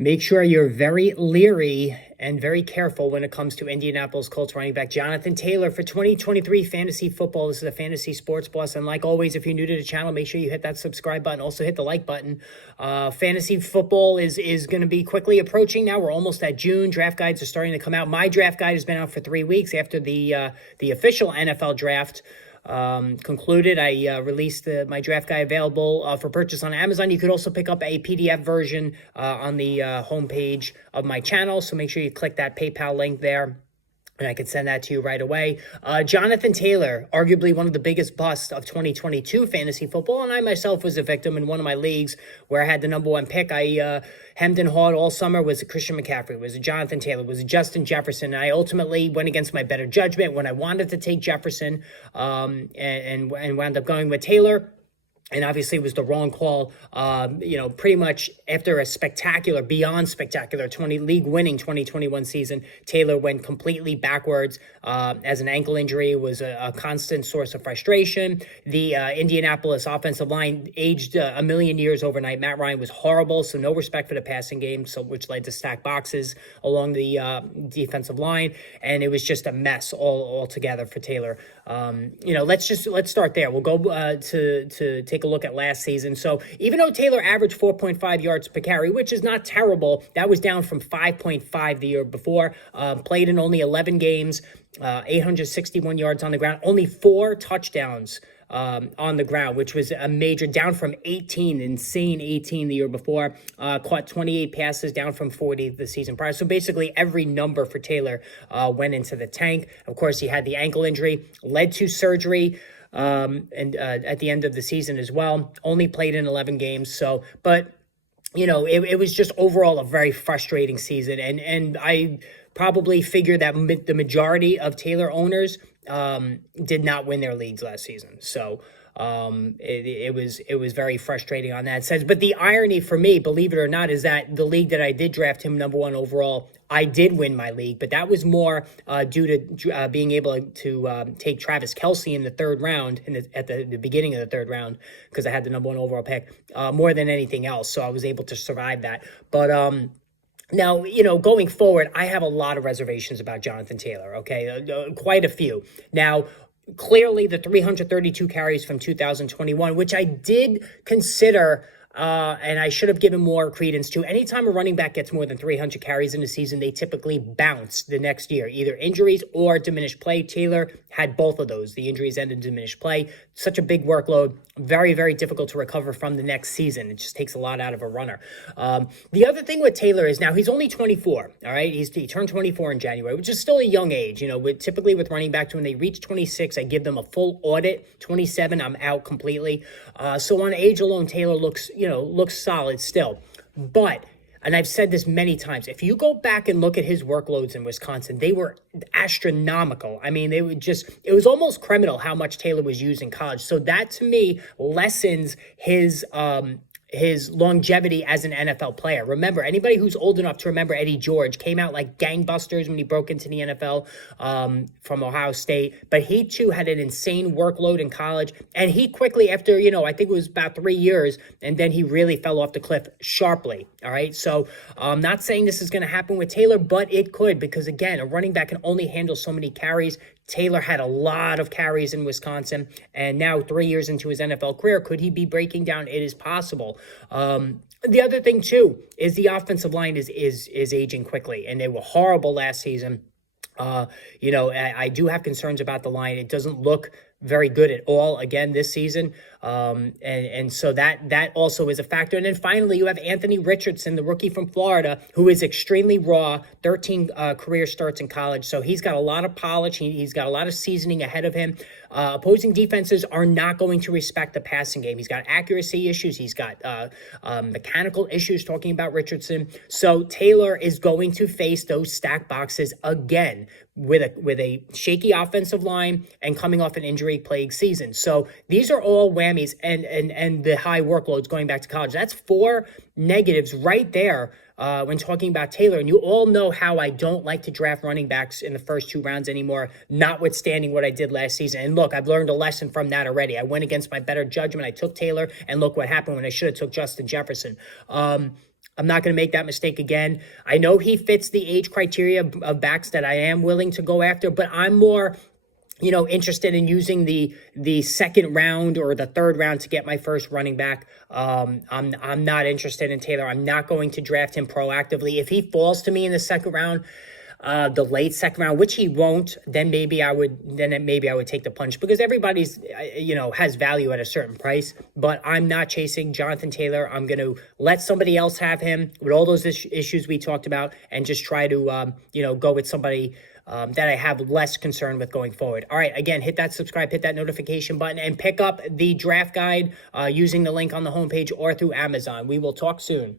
Make sure you're very leery and very careful when it comes to Indianapolis Colts running back Jonathan Taylor for 2023 fantasy football. This is a Fantasy Sports Boss. And like always, if you're new to the channel, make sure you hit that subscribe button. Also hit the like button. Fantasy football is going to be quickly approaching now. We're almost at June. Draft guides are starting to come out. My draft guide has been out for 3 weeks after the official NFL draft concluded. I released my draft guide available for purchase on Amazon. You could also pick up a PDF version on the homepage of my channel. So make sure you click that PayPal link there, and I could send that to you right away. Jonathan Taylor, arguably one of the biggest busts of 2022 fantasy football, and I myself was a victim in one of my leagues where I had the number one pick. I hemmed and hawed all summer. Was it Christian McCaffrey? Was it Jonathan Taylor? Was it Justin Jefferson? And I ultimately went against my better judgment when I wanted to take Jefferson and wound up going with Taylor. And obviously it was the wrong call. Pretty much after a spectacular, beyond spectacular league-winning 2021 season, Taylor went completely backwards as an ankle injury. Was a constant source of frustration. The Indianapolis offensive line aged a million years overnight. Matt Ryan was horrible, so no respect for the passing game, which led to stacked boxes along the defensive line, and it was just a mess altogether for Taylor. Let's start there. We'll go to take a look at last season. So even though Taylor averaged 4.5 yards per carry, which is not terrible, that was down from 5.5 the year before. Played in only 11 games, 861 yards on the ground, only 4 touchdowns on the ground, which was a major down from insane 18 the year before. Caught 28 passes, down from 40 the season prior. So basically every number for Taylor went into the tank. Of course, he had the ankle injury, led to surgery at the end of the season as well. Only played in 11 games. But it was just overall a very frustrating season. And I probably figure that the majority of Taylor owners did not win their leagues last season. So it was very frustrating on that sense. But the irony for me, believe it or not, is that the league that I did draft him number one overall, I did win my league, but that was more due to being able to take Travis Kelce in the third round at the beginning of the third round, because I had the number one overall pick more than anything else. So I was able to survive that. But now, going forward, I have a lot of reservations about Jonathan Taylor, okay? Quite a few. Now, clearly the 332 carries from 2021, which I did consider and I should have given more credence to. Anytime a running back gets more than 300 carries in a season, they typically bounce the next year, either injuries or diminished play. Taylor had both of those, the injuries and the diminished play. Such a big workload, very, very difficult to recover from the next season. It just takes a lot out of a runner. The other thing with Taylor is now he's only 24, all right? He turned 24 in January, which is still a young age. Typically with running backs, when they reach 26, I give them a full audit. 27, I'm out completely. So on age alone, Taylor looks solid still. But, and I've said this many times, if you go back and look at his workloads in Wisconsin, they were astronomical. I mean, it was almost criminal how much Taylor was used in college. So that to me lessens his longevity as an NFL player. Remember, anybody who's old enough to remember Eddie George came out like gangbusters when he broke into the NFL from Ohio State. But he too had an insane workload in college. And he quickly, after, I think it was about 3 years, and then he really fell off the cliff sharply. All right. So I'm not saying this is going to happen with Taylor, but it could, because again, a running back can only handle so many carries. Taylor had a lot of carries in Wisconsin, and now 3 years into his NFL career, could he be breaking down? It is possible. The other thing too is the offensive line is aging quickly, and they were horrible last season. I do have concerns about the line. It doesn't look very good at all again this season. And so that also is a factor. And then finally, you have Anthony Richardson, the rookie from Florida, who is extremely raw, 13 career starts in college. So he's got a lot of polish. He's got a lot of seasoning ahead of him. Opposing defenses are not going to respect the passing game. He's got accuracy issues. He's got mechanical issues, talking about Richardson. So Taylor is going to face those stacked boxes again with a shaky offensive line and coming off an injury-plagued season. So these are all whammies, and the high workloads going back to college. That's 4 negatives right there when talking about Taylor. And you all know how I don't like to draft running backs in the first 2 rounds anymore, notwithstanding what I did last season. And look, I've learned a lesson from that already. I went against my better judgment. I took Taylor, and look what happened when I should have took Justin Jefferson. I'm not going to make that mistake again. I know he fits the age criteria of backs that I am willing to go after, but I'm more interested in using the second round or the third round to get my first running back. I'm not interested in Taylor. I'm not going to draft him proactively. If he falls to me in the second round, the late second round, which he won't, then maybe I would take the punch, because everybody's has value at a certain price. But I'm not chasing Jonathan Taylor. I'm going to let somebody else have him with all those issues we talked about, and just try to go with somebody that I have less concern with going forward. All right, again, hit that subscribe, hit that notification button, and pick up the draft guide using the link on the homepage or through Amazon. We will talk soon.